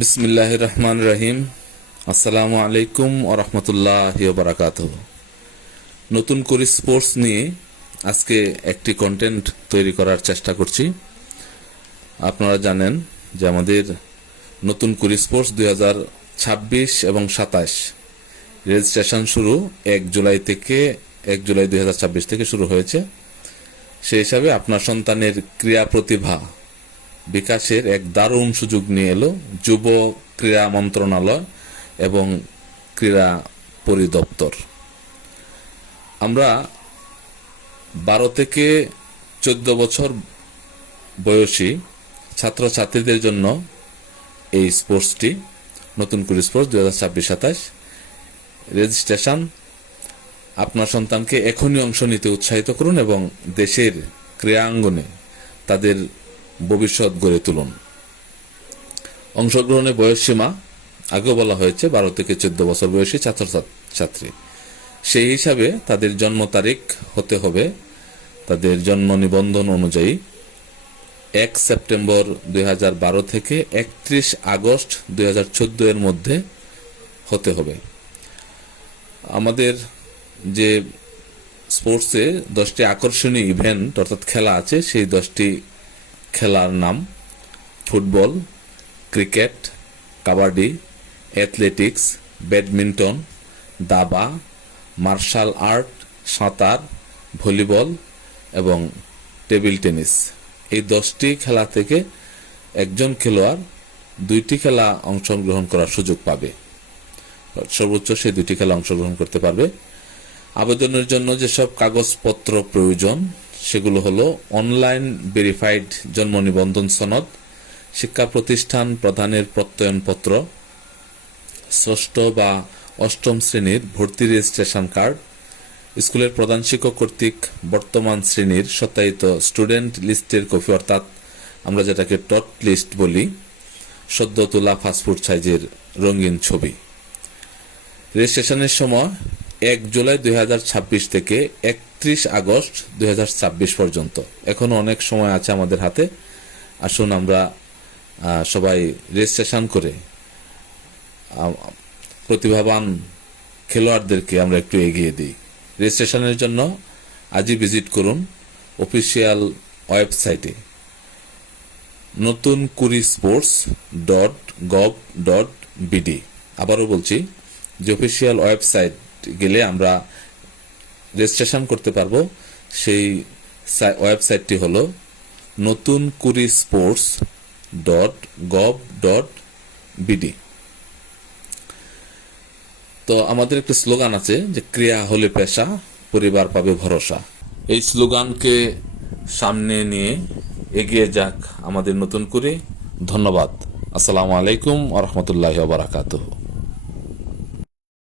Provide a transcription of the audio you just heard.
বিসমিল্লাহির রহমানির রহিম। আসসালামু আলাইকুম ওয়া রাহমাতুল্লাহি ওয়া বারাকাতুহু। নতুন করে স্পোর্টস নিয়ে আজকে একটি কন্টেন্ট তৈরি করার চেষ্টা করছি। আপনারা জানেন যে আমাদের নতুন করে স্পোর্টস 2026 এবং 27 রেজিস্ট্রেশন শুরু 1 জুলাই 2026 থেকে শুরু হয়েছে। সেই হিসাবে আপনার সন্তানের ক্রীড়া প্রতিভা বিকাশের এক দারুণ সুযোগ নিয়ে এলো যুব ক্রীড়া মন্ত্রণালয় এবং ক্রীড়া পরিদপ্তর। আমরা 12 থেকে 14 বছর বয়সী ছাত্রছাত্রীদের জন্য এই স্পোর্টসটি নতুন করে স্পোর্টস 2026-27 রেজিস্ট্রেশন। আপনার সন্তানকে এখনই অংশ নিতে উৎসাহিত করুন এবং দেশের ক্রীড়াঙ্গনে তাদের ভবিষ্যৎ গড়ে তুলুন। অংশগ্রহণের বয়সসীমা আগেও বলা হয়েছে 12 থেকে 14 বছর বয়সী ছাত্রছাত্রী। সেই হিসাবে তাদের জন্ম তারিখ হতে হবে তাদের জন্ম নিবন্ধন অনুযায়ী 1 সেপ্টেম্বর 2012 থেকে 31 আগস্ট 2014 এর মধ্যে হতে হবে। আমাদের যে স্পোর্টসে 10টি আকর্ষণীয় ইভেন্ট অর্থাৎ খেলা আছে, সেই 10টি খেলার নাম: football, cricket, kabaddi, athletics, badminton, দাবা, মার্শাল আর্ট, সাঁতার, ভলিবল এবং টেবিল টেনিস। এই 10টি খেলা থেকে একজন খেলোয়াড় 2টি খেলা অংশগ্রহণ করার সুযোগ পাবে। সর্বোচ্চ সে 2টি খেলা অংশগ্রহণ করতে পারবে। আবেদনের জন্য যেসব কাগজপত্র প্রয়োজন সেগুলো হলো অনলাইন ভেরিফাইড জন্ম নিবন্ধন সনদ, শিক্ষা প্রতিষ্ঠান প্রধানের প্রত্যয়নপত্র, 6ষ্ঠ বা 8ম শ্রেণীর ভর্তি রেজিস্ট্রেশন কার্ড, স্কুলের প্রধান শিক্ষক কর্তৃক বর্তমান শ্রেণীর সত্যায়িত স্টুডেন্ট লিস্টের কপি অর্থাৎ আমরা যেটাকে টট লিস্ট বলি, সদ্য তোলা পাসপোর্ট সাইজের রঙিন ছবি। রেজিস্ট্রেশনের সময় 1 জুলাই 2026 থেকে 31 আগস্ট 2026 পর্যন্ত। এখনো অনেক সময় আছে আমাদের হাতে। আসুন আমরা সবাই রেজিস্ট্রেশন করে প্রতিভাবান খেলোয়াড়দেরকে আমরা একটু এগিয়ে দিই। রেজিস্ট্রেশনের জন্য আজই ভিজিট করুন অফিসিয়াল ওয়েবসাইটে notunkurisports.gov.bd। আবারও বলছি যে অফিসিয়াল ওয়েবসাইট গেলে আমরা রেজিস্ট্রেশন করতে পারবো। সেই ওয়েবসাইটটি হলো notunkurisports.gov.bd। তো আমাদের একটা স্লোগান আছে যে ক্রীড়া হলে পেশা, পরিবার পাবে ভরসা। এই স্লোগানকে সামনে নিয়ে এগিয়ে যাক আমাদের নতুন করে। ধন্যবাদ। আসসালামু আলাইকুম ওয়া রাহমাতুল্লাহি ওয়া বারাকাতুহু।